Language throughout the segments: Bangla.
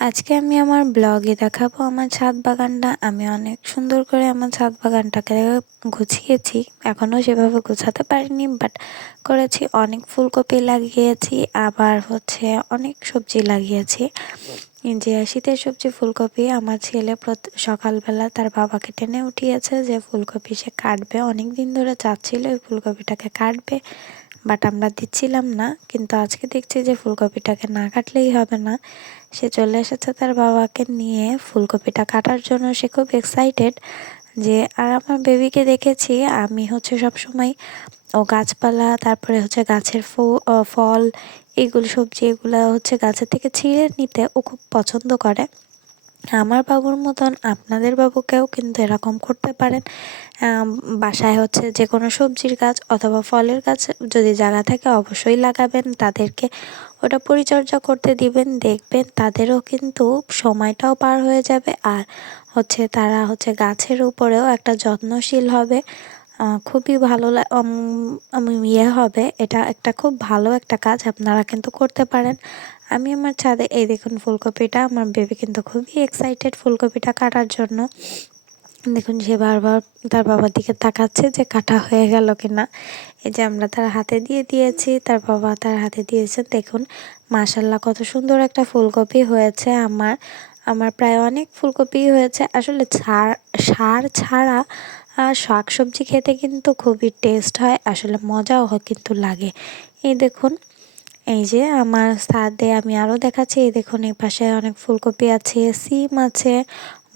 আজকে আমি আমার ব্লগে দেখাবো আমার ছাদ বাগানটা। আমি অনেক সুন্দর করে আমার ছাদ বাগানটাকে গুছিয়েছি। এখনও সেভাবে গোছাতে পারিনি, বাট করেছি। অনেক ফুলকপি লাগিয়েছি, আবার অনেক সবজি লাগিয়েছি। যে শীতের সবজি ফুলকপি আমার ছেলে সকালবেলা তার বাবাকে টেনে উঠিয়েছে যে ফুলকপি সে কাটবে। অনেক দিন ধরে চাচ্ছিল এই ফুলকপিটাকে কাটবে, বাট আমরা দিচ্ছিলাম না। কিন্তু আজকে দেখছি যে ফুলকপিটাকে না কাটলেই হবে না। সে চলে এসেছে তার বাবাকে নিয়ে ফুলকপিটা কাটার জন্য। সে খুব এক্সাইটেড যে, আর আমার বেবিকে দেখেছি আমি সবসময় ও গাছপালা, তারপরে গাছের ফল, এগুলো সবজি, এগুলো গাছের থেকে ছিঁড়ে নিতে ও খুব পছন্দ করে। আমার বাবুর মতন আপনাদের বাবুকেও কিন্তু এরকম করতে পারেন। বাসায় যে কোনো সবজির গাছ অথবা ফলের গাছ যদি জায়গা থাকে অবশ্যই লাগাবেন। তাদেরকে ওটা পরিচর্যা করতে দিবেন, দেখবেন তাদেরও কিন্তু সময়টাও পার হয়ে যাবে। আর তারা গাছের উপরেও একটা যত্নশীল হবে। খুবই ভালো হবে। এটা একটা খুব ভালো একটা কাজ, আপনারা কিন্তু করতে পারেন। আমি আমার ছাদে এই দেখুন ফুলকপিটা, আমার বেবি কিন্তু খুবই এক্সাইটেড ফুলকপিটা কাটার জন্য। দেখুন সে বারবার তার বাবার দিকে তাকাচ্ছে যে কাটা হয়ে গেল কিনা। এই যে আমরা তার হাতে দিয়ে দিয়েছি, তার বাবা তার হাতে দিয়েছেন। দেখুন মাশাল্লাহ কত সুন্দর একটা ফুলকপি হয়েছে। আমার প্রায় অনেক ফুলকপি হয়েছে। আসলে সার ছাড়া শাক সবজি খেতে কিন্তু খুবই টেস্ট হয়, আসলে মজাও কিন্তু লাগে। এই দেখুন, এই যে আমার ছাদে আমি আরও দেখাচ্ছি। এই দেখুন এই পাশে অনেক ফুলকপি আছে, সিম আছে,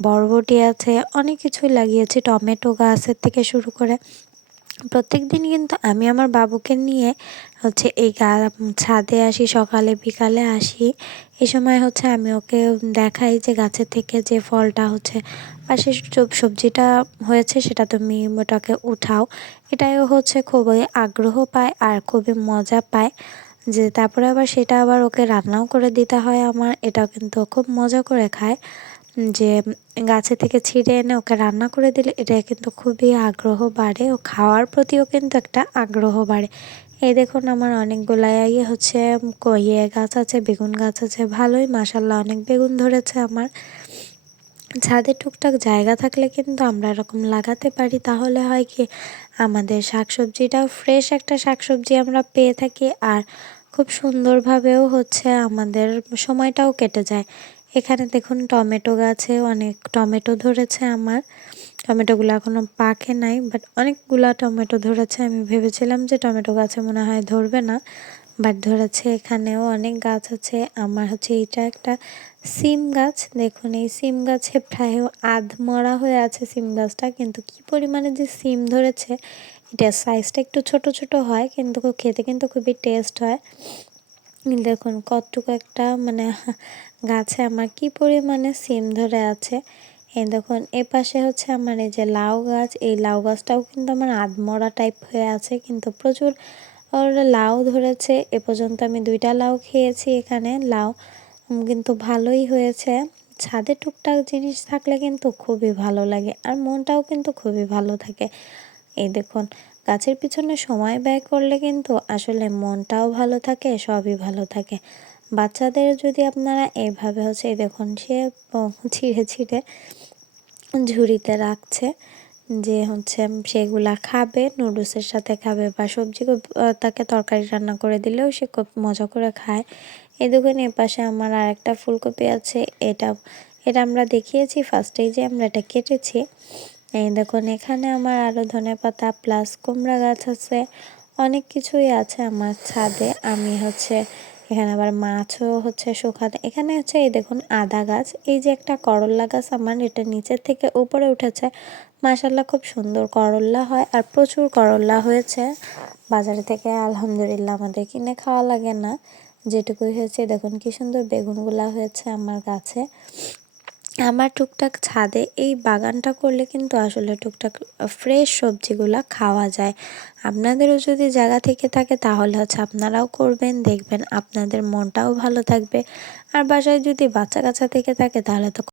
বরবটি আছে, অনেক কিছুই লাগিয়েছি। টমেটো গাছের থেকে শুরু করে প্রত্যেক দিন কিন্তু আমি আমার বাবুকে নিয়ে এই ছাদে আসি, সকালে বিকালে আসি। এই সময় আমি ওকে দেখাই যে গাছের থেকে যে ফলটা বা সে সবজিটা হয়েছে সেটা তুমি ওটাকে উঠাও। এটাইও খুবই আগ্রহ পায় আর খুবই মজা পায়। যে তারপরে আবার সেটা আবার ওকে রান্নাও করে দিতে হয় আমার। এটাও কিন্তু খুব মজা করে খায়। যে গাছে থেকে ছিঁড়ে এনে ওকে রান্না করে দিলে এটা কিন্তু খুবই আগ্রহ বাড়ে, ও খাওয়ার প্রতিও কিন্তু একটা আগ্রহ বাড়ে। এই দেখুন আমার অনেকগুলাই গাছ আছে, বেগুন গাছ আছে। ভালোই মাশাল্লাহ অনেক বেগুন ধরেছে আমার। ছাদে টুকটাক জায়গা থাকলে কিন্তু আমরা এরকম লাগাতে পারি, তাহলে হয় কি আমাদের শাকসবজিটাও ফ্রেশ একটা শাকসবজি আমরা পেয়ে থাকি। আর খুব সুন্দরভাবেও আমাদের সময়টাও কেটে যায়। এখানে দেখুন টমেটো গাছে অনেক টমেটো ধরেছে আমার। টমেটোগুলো এখনো পাকে নাই, বাট অনেকগুলা টমেটো ধরেছে। আমি ভেবেছিলাম যে টমেটো গাছে মনে হয় ধরবে না, বাট ধরেছে। এখানেও অনেক গাছ আছে আমার। এইটা একটা সিম গাছ। দেখুন এই সিম গাছে প্রায় মরা হয়ে আছে সিম গাছটা, কিন্তু কি পরিমাণে যে সিম ধরেছে। এটা সাইজটা একটু ছোট ছোট হয়, কিন্তু খেতে কিন্তু খুবই টেস্ট হয়। দেখুন কতটুকু একটা গাছে আমার কি পরিমাণে সিম ধরে আছে। এই দেখুন এ পাশে আমার এই যে লাউ গাছ, এই লাউ গাছটাও কিন্তু আমার আধমরা টাইপ হয়ে আছে, কিন্তু প্রচুর লাউ ধরেছে। এ পর্যন্ত আমি 2টা লাউ খেয়েছি। এখানে লাউ কিন্তু ভালোই হয়েছে। ছাদে টুকটাক জিনিস থাকলে কিন্তু খুবই ভালো লাগে, আর মনটাও কিন্তু খুবই ভালো থাকে। এই দেখুন গাছের পিছনে সময় ব্যয় করলে কিন্তু আসলে মনটাও ভালো থাকে, সবই ভালো থাকে। বাচ্চাদের যদি আপনারা এইভাবে এই দেখুন সে ছিঁড়ে ছিঁড়ে ঝুড়িতে রাখছে, যে সেগুলা খাবে, নুডলসের সাথে খাবে, বা সবজি তাকে তরকারি রান্না করে দিলেও সে খুব মজা করে খায়। এই দেখুন এ পাশে আমার আর একটা ফুলকপি আছে। এটা এটা আমরা দেখিয়েছি ফার্স্টেই যে আমরা এটা কেটেছি। এই দেখুন এখানে আমার আরও ধনেপাতা প্লাস কুমড়া গাছ আছে, অনেক কিছুই আছে আমার ছাদে। আমি এখানে আবার মাছও শুকাতে। এখানে এই দেখুন আদা গাছ, এই যে একটা করল্লা গাছ আমার, এটা নিচের থেকে উপরে উঠেছে। মাশাল্লাহ খুব সুন্দর করল্লা হয়, আর প্রচুর করল্লা হয়েছে। বাজারে থেকে আলহামদুলিল্লাহ আমাদের কিনে খাওয়া লাগে না, যেটুকুই হয়েছে। দেখুন কি সুন্দর বেগুনগুলা হয়েছে আমার গাছে। আমার টুকটাক ছাদে এই বাগানটা করলে কিন্তু আসলে টুকটাক ফ্রেশ সবজিগুলা খাওয়া যায়। আপনাদেরও যদি জায়গা থেকে থাকে তাহলে আপনারাও করবেন, দেখবেন আপনাদের মনটাও ভালো থাকবে। আর বাসায় যদি বাচ্চা কাচ্চা থেকে থাকে তাহলে তো